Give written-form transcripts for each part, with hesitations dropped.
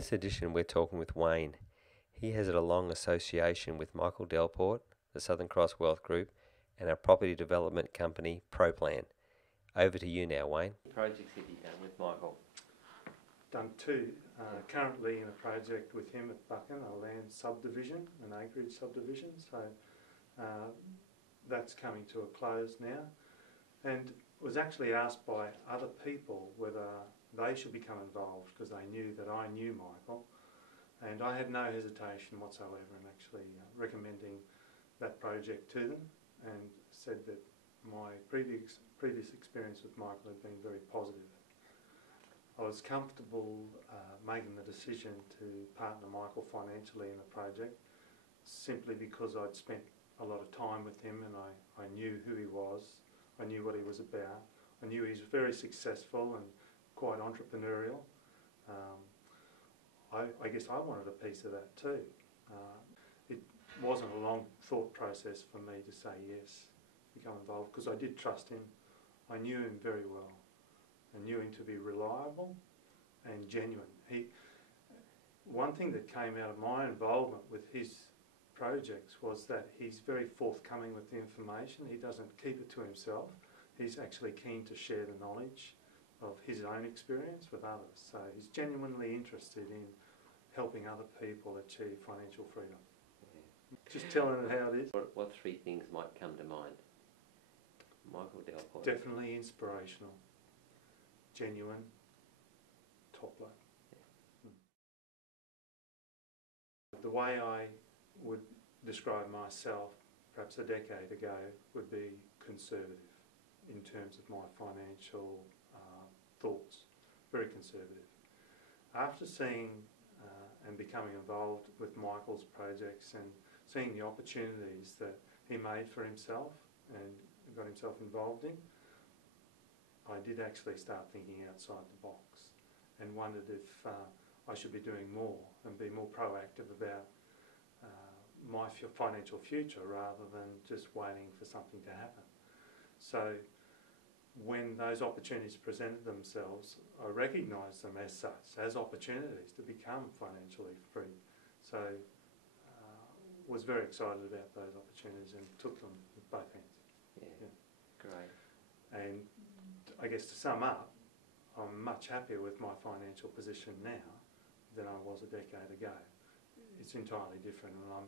this edition we're talking with Wayne. He has a long association with Michael Delport, the Southern Cross Wealth Group, and our property development company ProPlan. Over to you now, Wayne. What projects have you done with Michael? Done two. Currently in a project with him at Buchan, a land subdivision, an acreage subdivision. So that's coming to a close now, and was actually asked by other people whether they should become involved because they knew that I knew Michael, and I had no hesitation whatsoever in actually recommending that project to them, and said that my previous experience with Michael had been very positive. I was comfortable making the decision to partner Michael financially in the project simply because I'd spent a lot of time with him and I knew who he was, I knew what he was about, I knew he was very successful and quite entrepreneurial. I guess I wanted a piece of that too. It wasn't a long thought process for me to say yes, become involved, because I did trust him. I knew him very well. I knew him to be reliable and genuine. One thing that came out of my involvement with his projects was that he's very forthcoming with the information. He doesn't keep it to himself. He's actually keen to share the knowledge of his own experience with others. So he's genuinely interested in helping other people achieve financial freedom. Yeah. Just telling it how it is. What three things might come to mind? Michael Delport. Definitely inspirational, genuine, top bloke. Yeah. The way I would describe myself perhaps a decade ago would be conservative in terms of my financial thoughts, very conservative. After seeing and becoming involved with Michael's projects and seeing the opportunities that he made for himself and got himself involved in, I did actually start thinking outside the box and wondered if I should be doing more and be more proactive about my financial future rather than just waiting for something to happen. So when those opportunities presented themselves, I recognised them as such, as opportunities to become financially free. So was very excited about those opportunities and took them with both hands. Yeah. Great. And I guess to sum up, I'm much happier with my financial position now than I was a decade ago. It's entirely different, and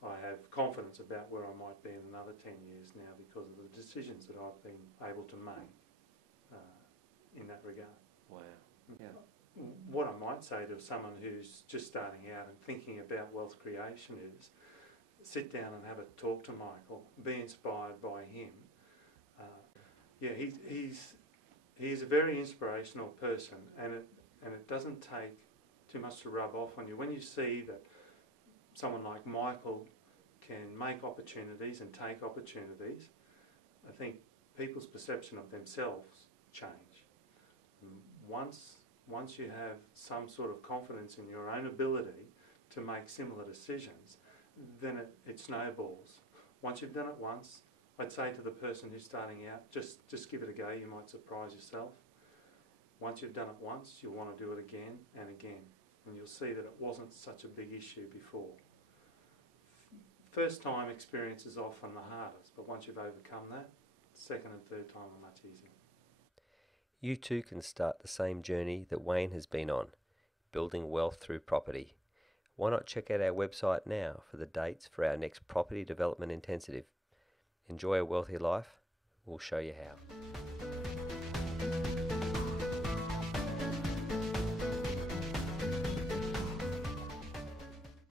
I have confidence about where I might be in another 10 years now because of the decisions that I've been able to make in that regard. Wow. Yeah. What I might say to someone who's just starting out and thinking about wealth creation is sit down and have a talk to Michael, be inspired by him. Yeah, he's a very inspirational person, and it doesn't take too much to rub off on you. When you see that someone like Michael can make opportunities and take opportunities, I think people's perception of themselves change. And once you have some sort of confidence in your own ability to make similar decisions, then it snowballs. Once you've done it once, I'd say to the person who's starting out, just give it a go, you might surprise yourself. Once you've done it once, you'll want to do it again and again, and you'll see that it wasn't such a big issue before. First time experience is often the hardest, but once you've overcome that, second and third time are much easier. You too can start the same journey that Wayne has been on, building wealth through property. Why not check out our website now for the dates for our next property development intensive? Enjoy a wealthy life. We'll show you how.